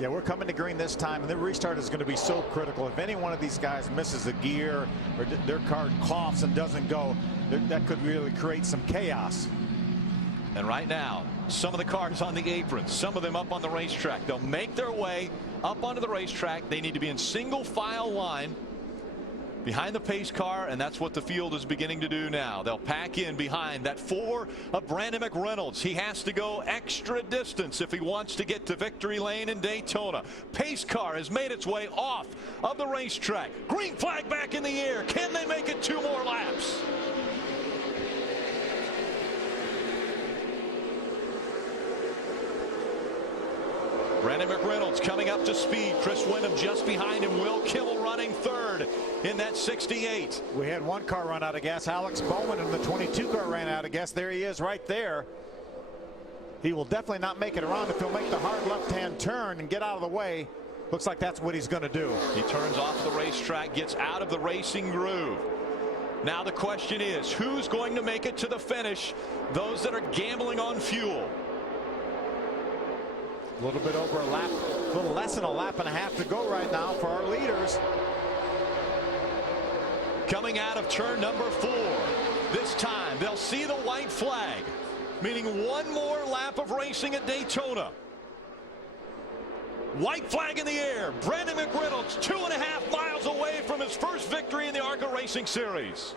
Yeah, we're coming to green this time, and the restart is going to be so critical. If any one of these guys misses a gear or their car coughs and doesn't go, that could really create some chaos. And right now, some of the cars on the apron, some of them up on the racetrack. They'll make their way up onto the racetrack. They need to be in single file line behind the pace car, and that's what the field is beginning to do now. They'll pack in behind that 4 of Brandon McReynolds. He has to go extra distance if he wants to get to victory lane in Daytona. Pace car has made its way off of the racetrack. Green flag back in the air. Can they make it 2 more laps? Brandon McReynolds coming up to speed. Chris Windham just behind him. Will Kimmel running third in that 68. We had one car run out of gas. Alex Bowman in the 22 car ran out of gas. There he is right there. He will definitely not make it around if he'll make the hard left-hand turn and get out of the way. Looks like that's what he's going to do. He turns off the racetrack, gets out of the racing groove. Now the question is, who's going to make it to the finish? Those that are gambling on fuel. A little bit over a lap, a little less than a lap and a half to go right now for our leaders. Coming out of turn number 4. This time they'll see the white flag, meaning 1 more lap of racing at Daytona. White flag in the air. Brandon McReynolds 2.5 miles away from his first victory in the ARCA Racing Series.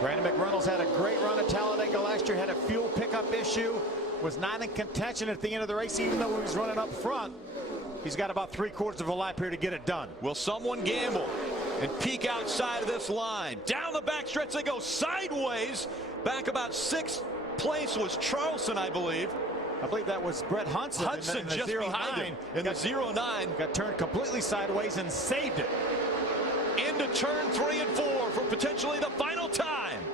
Brandon McReynolds had a great run at Talladega last year, had a fuel pickup issue, was not in contention at the end of the race, even though he was running up front. He's got about 3/4 of a lap here to get it done. Will someone gamble and peek outside of this line? Down the backstretch they go, sideways. Back about 6th place was Charleston, I believe. I believe that was Brett Hudson. Hudson just behind him in the 09. Got turned completely sideways and saved it. Into turn 3 and 4 for potentially the final time.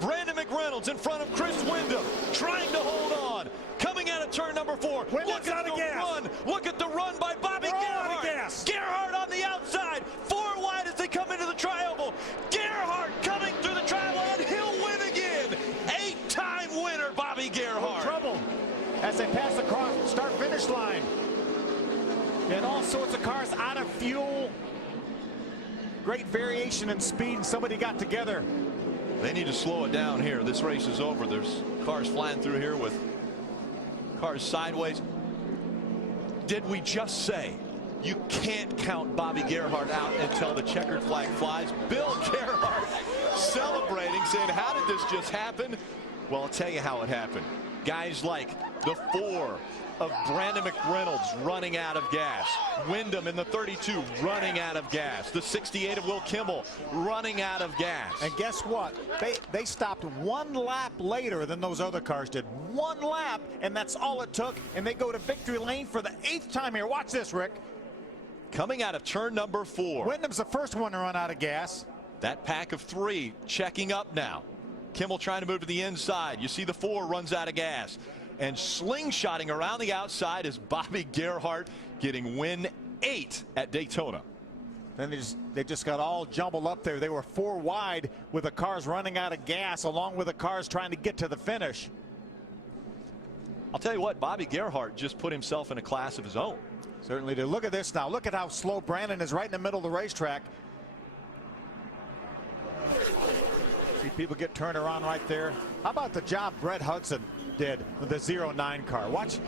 Brandon McReynolds in front of Chris Windham, trying to hold on. Coming out of turn number 4. Look at the run. Look at the run by Bobby Gerhart. Gerhart on the outside. 4 wide as they come into the tri-oval. Gerhart coming through the tri-oval, and he'll win again. 8-time winner, Bobby Gerhart. Trouble as they pass across the start-finish line. And all sorts of cars out of fuel. Great variation in speed, and somebody got together. They need to slow it down here. This race is over. There's cars flying through here with cars sideways. Did we just say you can't count Bobby Gerhart out until the checkered flag flies? Bill Gerhart celebrating, saying, how did this just happen? Well, I'll tell you how it happened. Guys like the 4 of Brandon McReynolds running out of gas. Windham in the 32 running out of gas. The 68 of Will Kimmel running out of gas. And guess what? They stopped 1 lap later than those other cars did. 1 lap, and that's all it took. And they go to victory lane for the 8th time here. Watch this, Rick. Coming out of turn number 4. Windham's the first one to run out of gas. That pack of 3 checking up now. Kimmel trying to move to the inside. You see the 4 runs out of gas. And slingshotting around the outside is Bobby Gerhart, getting win 8 at Daytona. Then they just got all jumbled up there. They were 4 wide with the cars running out of gas, along with the cars trying to get to the finish. I'll tell you what, Bobby Gerhart just put himself in a class of his own. Certainly did. Look at this now. Look at how slow Brandon is right in the middle of the racetrack. See people get turned around right there. How about the job Brett Hudson did with the 09 car? Watch.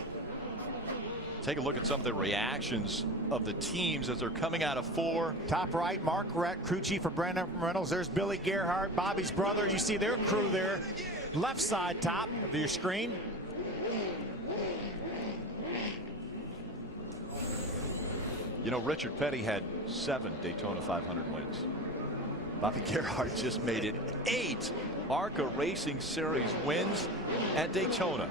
Take a look at some of the reactions of the teams as they're coming out of 4. Top right, Mark Rett, crew chief for Brandon Reynolds. There's Billy Gerhart, Bobby's brother. You see their crew there. Left side top of your screen. You know, Richard Petty had 7 Daytona 500 wins. Bobby Gerhart just made it 8 ARCA Racing Series wins at Daytona.